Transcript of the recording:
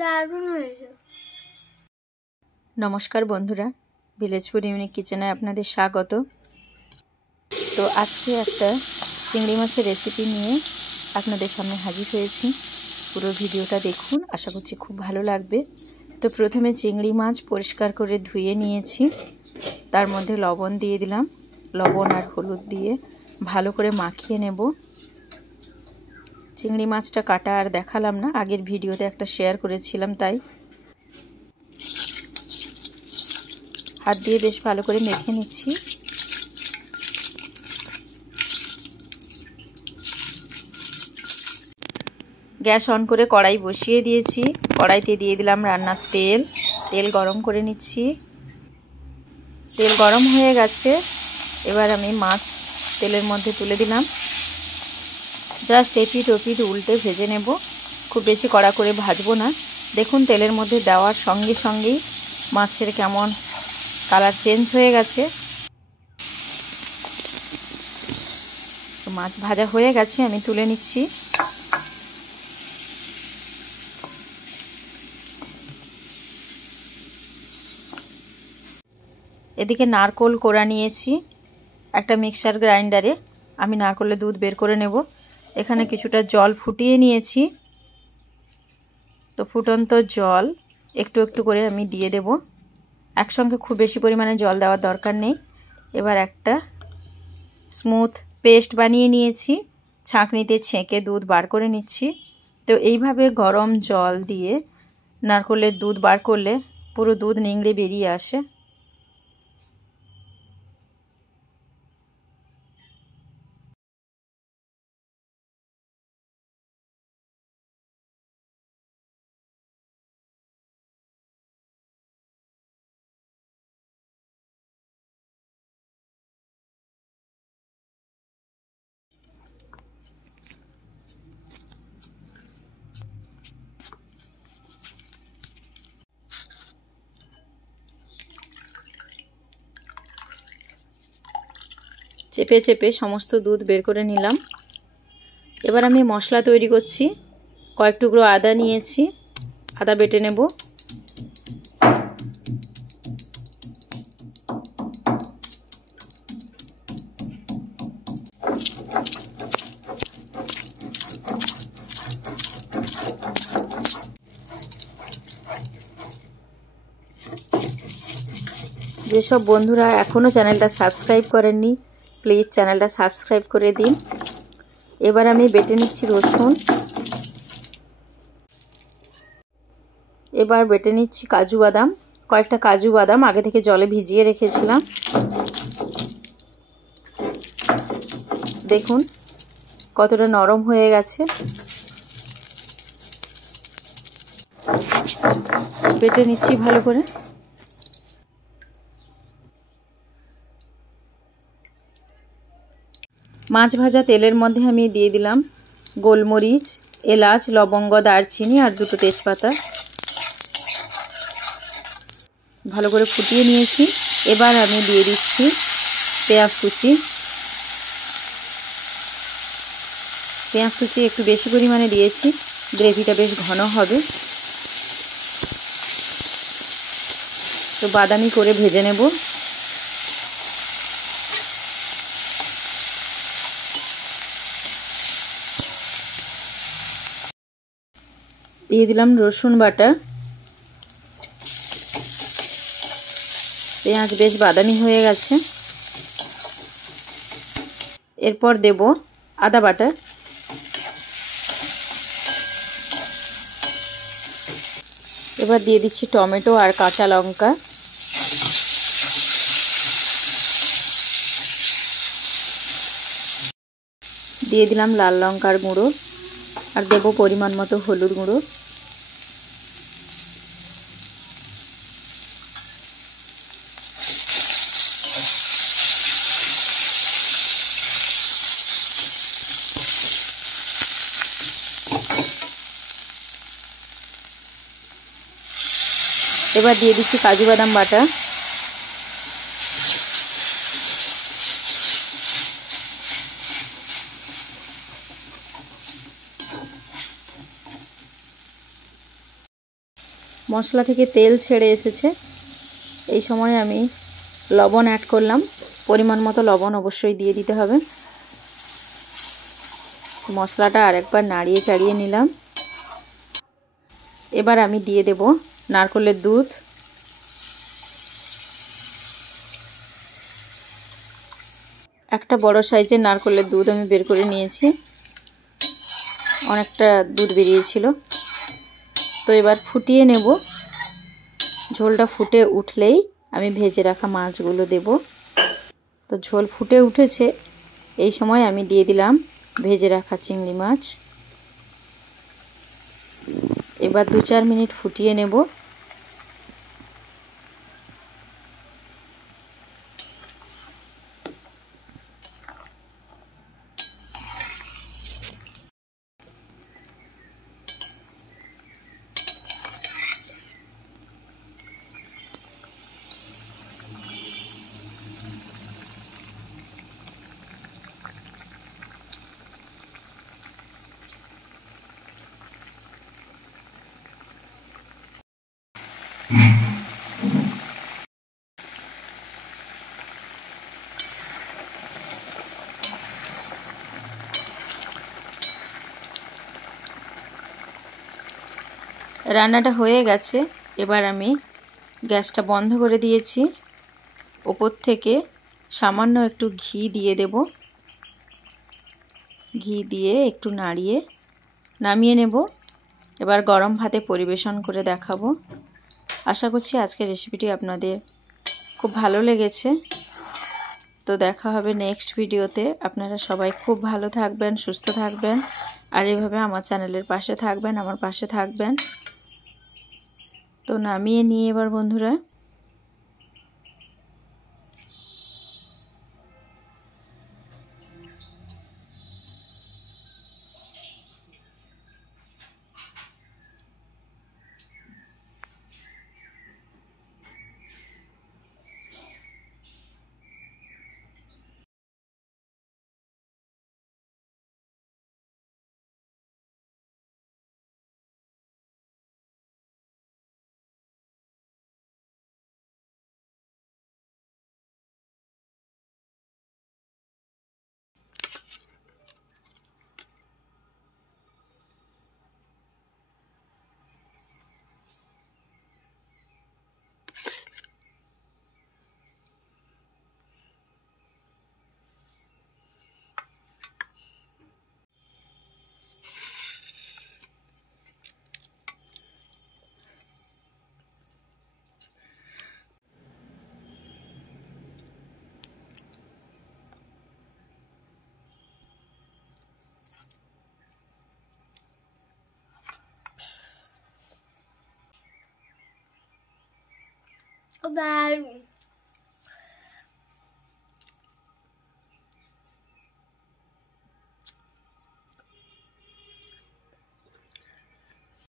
দারুণ হয়েছে। নমস্কার বন্ধুরা, ভিলেজ ফুড ইউনিক কিচেনে আপনাদের স্বাগত। তো আজকে একটা চিংড়ি মাছের রেসিপি নিয়ে আপনাদের সামনে হাজির হয়েছি। পুরো ভিডিওটা দেখুন, আশা করছি খুব ভালো লাগবে। তো প্রথমে চিংড়ি মাছ পরিষ্কার করে ধুয়ে নিয়েছি, তার মধ্যে লবণ দিয়ে দিলাম। লবণ আর হলুদ দিয়ে ভালো করে মাখিয়ে নেব। চিংড়ি মাছটা কাটা আর দেখালাম না, আগের ভিডিওতে একটা শেয়ার করেছিলাম, তাই হাত দিয়ে বেশ ভালো করে মেখে নিচ্ছি। গ্যাস অন করে কড়াই বসিয়ে দিয়েছি। কড়াইতে দিয়ে দিলাম রান্নার তেল। তেল গরম করে নিচ্ছি। তেল গরম হয়ে গেছে, এবার আমি মাছ তেলের মধ্যে তুলে দিলাম। জাস্ট এপিট ওপিট উল্টে ভেজে নেব, খুব বেশি কড়া করে ভাজবো না। দেখুন তেলের মধ্যে দেওয়ার সঙ্গে সঙ্গেই মাছের কেমন কালার চেঞ্জ হয়ে গেছে। তো মাছ ভাজা হয়ে গেছে, আমি তুলে নিচ্ছি। এদিকে নারকোল কোড়া নিয়েছি একটা মিক্সার গ্রাইন্ডারে। আমি নারকোলের দুধ বের করে নেব। এখানে কিছুটা জল ফুটিয়ে নিয়েছি। তো ফুটন্ত জল একটু একটু করে আমি দিয়ে দেব, একসঙ্গে খুব বেশি পরিমাণে জল দেওয়ার দরকার নেই। এবার একটা স্মুথ পেস্ট বানিয়ে নিয়েছি, ছাঁকনিতে ছেঁকে দুধ বার করে নিচ্ছি। তো এইভাবে গরম জল দিয়ে নারকোলের দুধ বার করলে পুরো দুধ নিংড়ে বেরিয়ে আসে। চেপে চেপে সমস্ত দুধ বের করে নিলাম। এবার আমি মশলা তৈরি করছি। কয়েক টুকরো আদা নিয়েছি, আদা বেটে নেব। যেসব বন্ধুরা এখনও চ্যানেলটা সাবস্ক্রাইব করেননি, প্লিজ চ্যানেলটা সাবস্ক্রাইব করে দিন। এবার আমি বেটে নিচ্ছি রসুন। এবার বেটে নিচ্ছি কাজু বাদাম। কয়েকটা কাজু বাদাম আগে থেকে জলে ভিজিয়ে রেখেছিলাম। দেখুন কতটা নরম হয়ে গেছে। বেটে নিচ্ছি ভালো করে। মাছ ভাজা তেলের মধ্যে আমি দিয়ে দিলাম গোলমরিচ, এলাচ, লবঙ্গ, দারচিনি আর দুটো তেজপাতা। ভালো করে ফুটিয়ে নিয়েছি। এবার আমি দিয়ে দিচ্ছি পেঁয়াজ কুচি। পেঁয়াজ কুচি একটু বেশি পরিমাণে দিয়েছি, গ্রেভিটা বেশ ঘন হবে। তো বাদামি করে ভেজে নেব। দিয়ে দিলাম রসুন বাটা। পেঁয়াজ বেশ বাদামি হয়ে গেছে। এরপর দেব আদা বাটা। এবার দিয়ে দিচ্ছি টমেটো আর কাঁচা লঙ্কা। দিয়ে দিলাম লাল লঙ্কার গুঁড়ো আর দেব পরিমাণ মতো হলুদ গুঁড়ো। এবার দিয়ে দিচ্ছি কাজু বাদাম বাটা। মশলা থেকে তেল ছেড়ে এসেছে। এই সময় আমি লবণ অ্যাড করলাম। পরিমাণ মতো লবণ অবশ্যই দিয়ে দিতে হবে। মশলাটা আরেকবার নাড়িয়ে চাড়িয়ে নিলাম। এবার আমি দিয়ে দেব নারকেলের দুধ। একটা বড় সাইজের নারকেলের দুধ আমি বের করে নিয়েছি, অনেকটা দুধ বেরিয়েছিল। তো এবার ফুটিয়ে নেব। ঝোলটা ফুটে উঠলেই আমি ভেজে রাখা মাছগুলো দেব। তো ঝোল ফুটে উঠেছে, এই সময় আমি দিয়ে দিলাম ভেজে রাখা চিংড়ি মাছ। এবার 2-4 মিনিট ফুটিয়ে নেব। রান্নাটা হয়ে গেছে। এবার আমি গ্যাসটা বন্ধ করে দিয়েছি। ওপর থেকে সামান্য একটু ঘি দিয়ে দেব। ঘি দিয়ে একটু নাড়িয়ে নামিয়ে নেব। এবার গরম ভাতে পরিবেশন করে দেখাবো। আশা করছি আজকের রেসিপিটি আপনাদের খুব ভালো লেগেছে। তো দেখা হবে নেক্সট ভিডিওতে। আপনারা সবাই খুব ভালো থাকবেন, সুস্থ থাকবেন, আর এভাবে আমার চ্যানেলের পাশে থাকবেন, আমার পাশে থাকবেন। তো নামিয়ে নিয়ে এবার বন্ধুরা Bye.